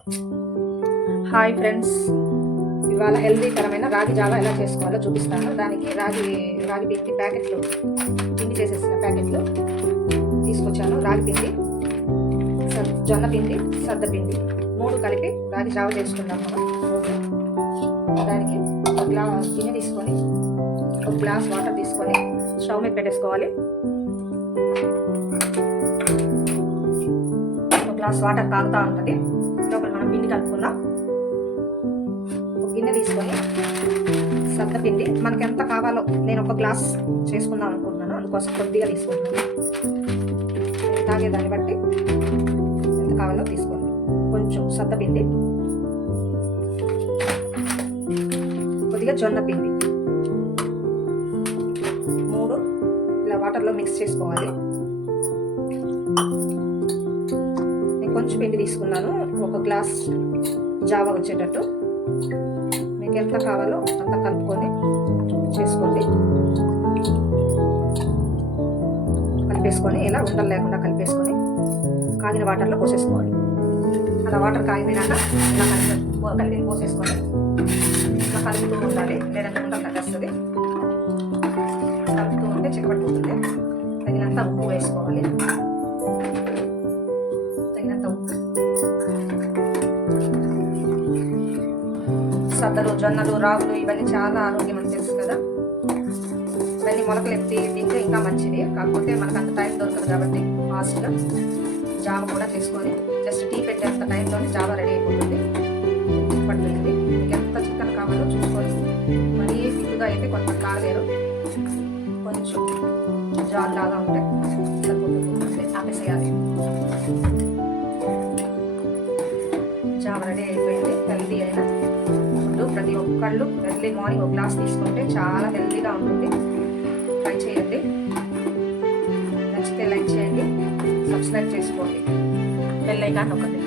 Hi friends, ఇవాళ హెల్దీకరమైన రాగి Java ఎలా చేసుకోవాలో చూపిస్తాను. దానికి రాగి పిండి ప్యాకెట్లు, పిండి చేసేసిన ప్యాకెట్లు తీసుకొచ్చాను. రాగి పిండి, జొన్న పిండి, సద్ద పిండి 3 కలిపి రాగి జావా చేసుకుందాం మనం. దానికి ఒక గిన్నె తీసుకొని ఒక గ్లాస్ వాటర్ తీసుకొని స్టవ్ మీద పెట్టేసుకోవాలి. ఒక గ్లాస్ వాటర్ తాగుతూ ఉంటుంది. లోపల మనం పిండి కలుపుకుందాం. ఒక గిన్నె తీసుకొని సద్ద పిండి మనకి ఎంత కావాలో, నేను ఒక గ్లాస్ చేసుకుందాం అనుకుంటున్నాను, అందుకోసం కొద్దిగా తీసుకుంటున్నాను. తాగేదాన్ని బట్టి ఎంత కావాలో తీసుకోండి. కొంచెం సద్ద పిండి, కొద్దిగా జొన్న పిండి 3 ఇలా వాటర్లో మిక్స్ చేసుకోవాలి. నేను కొంచెం పిండి తీసుకున్నాను, ఒక గ్లాస్ జావా వచ్చేటట్టు. మీకు ఎంత కావాలో అంత కలుపుకొని చేసుకోండి. కలిపేసుకొని ఇలా ఉండలు లేకుండా కలిపేసుకొని కాగిన వాటర్లో పోసేసుకోవాలి. అలా వాటర్ కాగినాక ఇలా కలిపి పోసేసుకోవాలి. ఇలా కలుపుతూ ఉండాలి, లేదంటే ఉండలు కట్టేస్తుంది. కలుపుతూ ఉంటే చిక్కబడిపోతుంది. తగినంత ఉప్పు వేసుకోవాలి. తగినంత ఉప్పు. సద్దలు, జొన్నలు, రాగులు ఇవన్నీ చాలా ఆరోగ్యం అని తెలుసు కదా. ఇవన్నీ మొలకలు ఎత్తి తింటే ఇంకా మంచిది. కాకపోతే మనకు అంత టైం దొరకదు కాబట్టి ఫాస్ట్గా జావ కూడా చేసుకొని జస్ట్ టీ పెట్టేంత టైంలోనే జావ రెడీ అయిపోతుంది. పడుతుంది. మీకు ఎంత చికెన్ కావాలో చూసుకొని, మరీ తిక్కుగా అయితే కొంచెం తాగలేరు, కొంచెం జాల్ లాగా ఉంటే సరిపోతుంది. ఆపేసేయాలి. జావ రెడీ అయిపోయింది. హెల్దీ అయినా ప్రతి ఒక్కళ్ళు ఎర్లీ మార్నింగ్ ఒక గ్లాస్ తీసుకుంటే చాలా హెల్తీగా ఉంటుంది. ట్రై చేయండి. నచ్చితే లైక్ చేయండి, సబ్స్క్రైబ్ చేసుకోండి, బెల్ ఐకాన్ నొక్కండి.